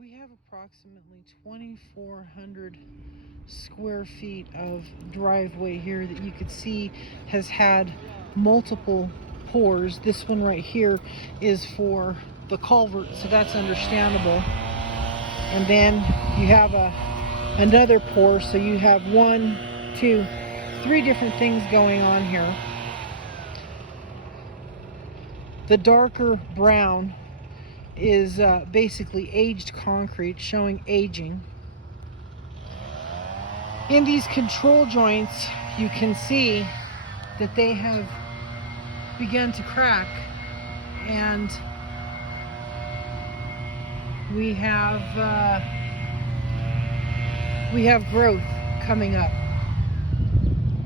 We have approximately 2,400 square feet of driveway here that you could see has had multiple pours. This one right here is for the culvert, so that's understandable. And then you have another pour, so you have 1, 2, 3 different things going on here. The darker brown is basically aged concrete, showing aging. In these control joints, you can see that they have begun to crack, and we have growth coming up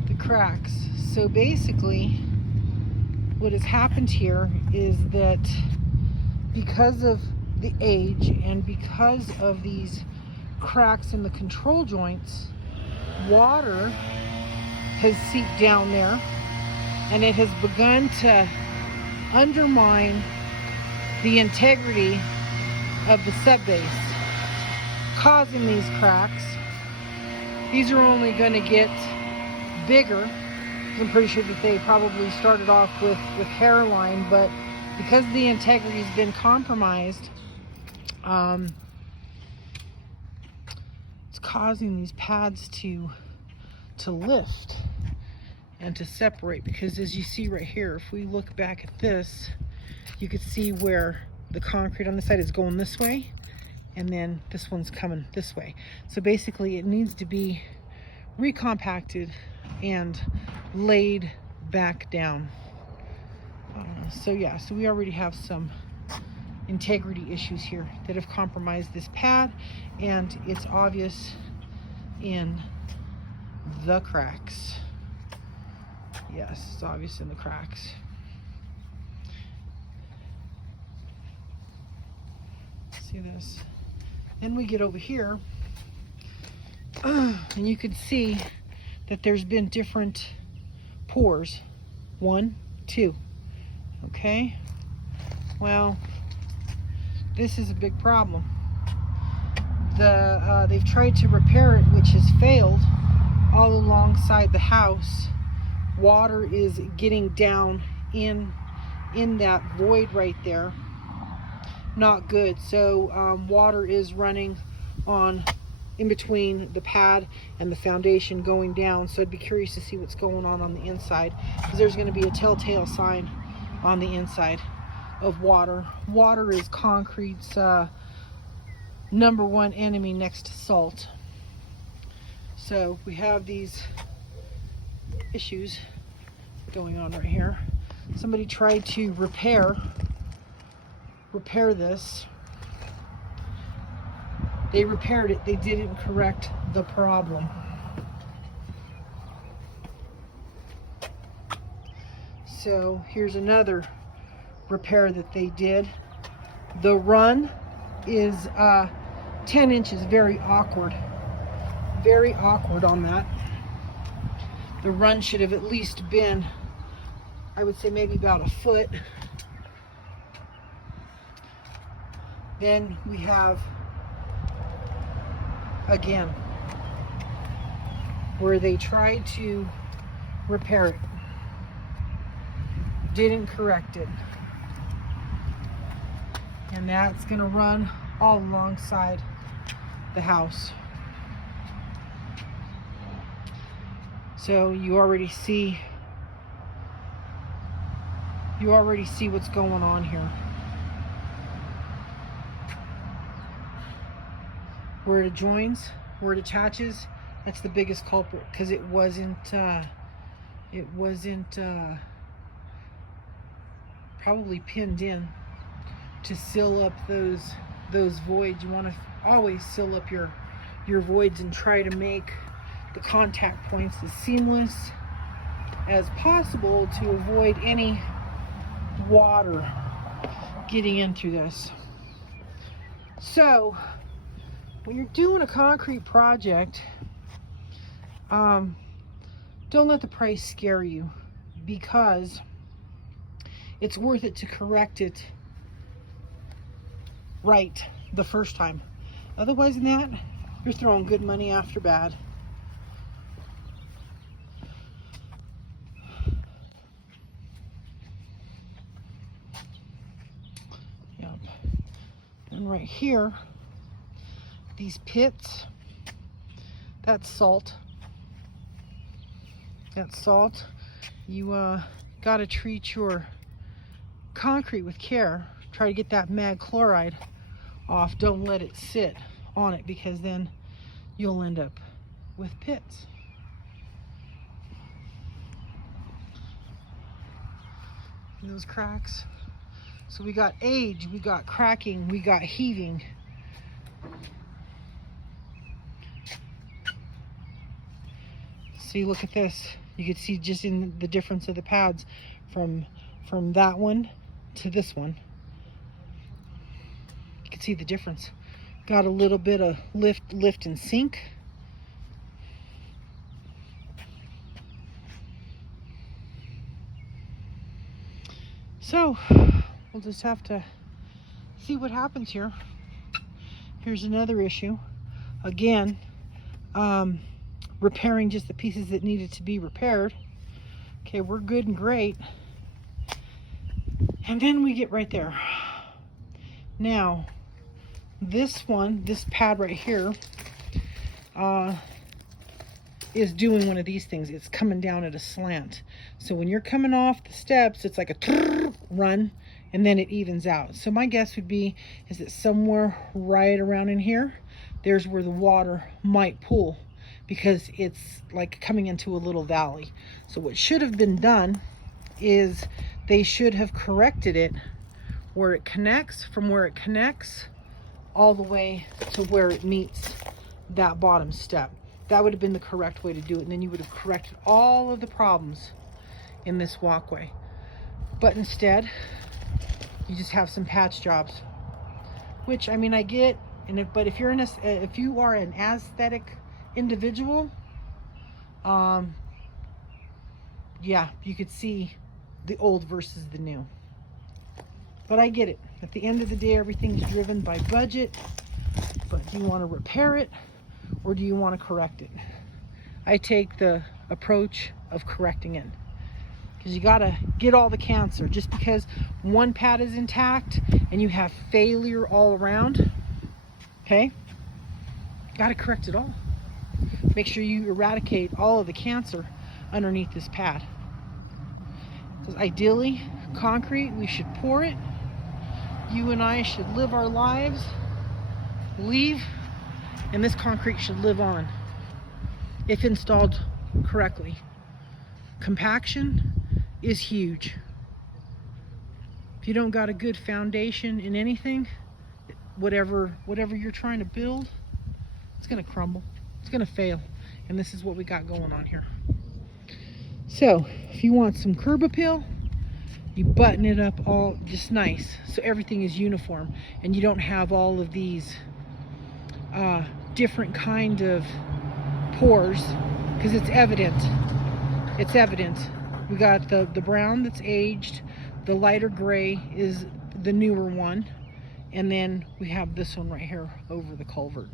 the cracks. So basically what has happened here is that because of the age and because of these cracks in the control joints, water has seeped down there, and it has begun to undermine the integrity of the subbase, causing these cracks. These are only going to get bigger. I'm pretty sure that they probably started off with hairline, but because the integrity has been compromised, it's causing these pads to lift and to separate. Because as you see right here, if we look back at this, you can see where the concrete on the side is going this way, and then this one's coming this way. So basically it needs to be recompacted and laid back down. So we already have some integrity issues here that have compromised this pad, and it's obvious in the cracks. Yes, it's obvious in the cracks. See this? Then we get over here, and you can see that there's been different pours. 1, 2. Okay, well, this is a big problem. They've tried to repair it, which has failed. All alongside the house, water is getting down in that void right there. Not good. So water is running on in between the pad and the foundation going down. So I'd be curious to see what's going on the inside, because there's going to be a telltale sign on the inside of water. Water is concrete's number one enemy next to salt. So we have these issues going on right here. Somebody tried to repair this. They repaired it. They didn't correct the problem. So here's another repair that they did. The run is 10 inches, very awkward on that. The run should have at least been, I would say, maybe about a foot. Then we have, again, where they tried to repair it, didn't correct it, and that's going to run all alongside the house. So you already see what's going on here. Where it joins, where it attaches, that's the biggest culprit, because it wasn't probably pinned in to seal up those voids. You want to always seal up your voids and try to make the contact points as seamless as possible to avoid any water getting into this. So when you're doing a concrete project, don't let the price scare you, because it's worth it to correct it right the first time. Otherwise than that, you're throwing good money after bad. Yep. And right here, these pits, that's salt. That's salt. You got to treat your concrete with care. Try to get that mag chloride off. Don't let it sit on it, because then you'll end up with pits. And those cracks. So we got age, we got cracking, we got heaving. See, look at this. You can see just in the difference of the pads from that one to this one. You can see the difference. Got a little bit of lift and sink. So we'll just have to see what happens here. Here's another issue. Again, repairing just the pieces that needed to be repaired. Okay, we're good and great. And then we get right there. Now, this one, this pad right here, is doing one of these things. It's coming down at a slant. So when you're coming off the steps, it's like a run, and then it evens out. So my guess would be is that somewhere right around in here, there's where the water might pool, because it's like coming into a little valley. So what should have been done is they should have corrected it where it connects, from where it connects all the way to where it meets that bottom step. That would have been the correct way to do it, and then you would have corrected all of the problems in this walkway. But instead, you just have some patch jobs, which, I mean, I get, but if you are an aesthetic individual, yeah, you could see the old versus the new. But I get it. At the end of the day, everything's driven by budget. But do you want to repair it, or do you want to correct it? I take the approach of correcting it, because you got to get all the cancer. Just because one pad is intact and you have failure all around, okay, got to correct it all. Make sure you eradicate all of the cancer underneath this pad. Because ideally, concrete, we should pour it. You and I should live our lives, leave, and this concrete should live on if installed correctly. Compaction is huge. If you don't got a good foundation in anything, whatever you're trying to build, it's gonna crumble, it's gonna fail. And this is what we got going on here. So if you want some curb appeal, you button it up all just nice, so everything is uniform and you don't have all of these different kind of pores, because it's evident. It's evident. We got the brown that's aged, the lighter gray is the newer one, and then we have this one right here over the culvert.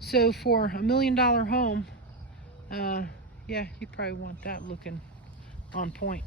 So for $1 million home, yeah, you probably want that looking on point.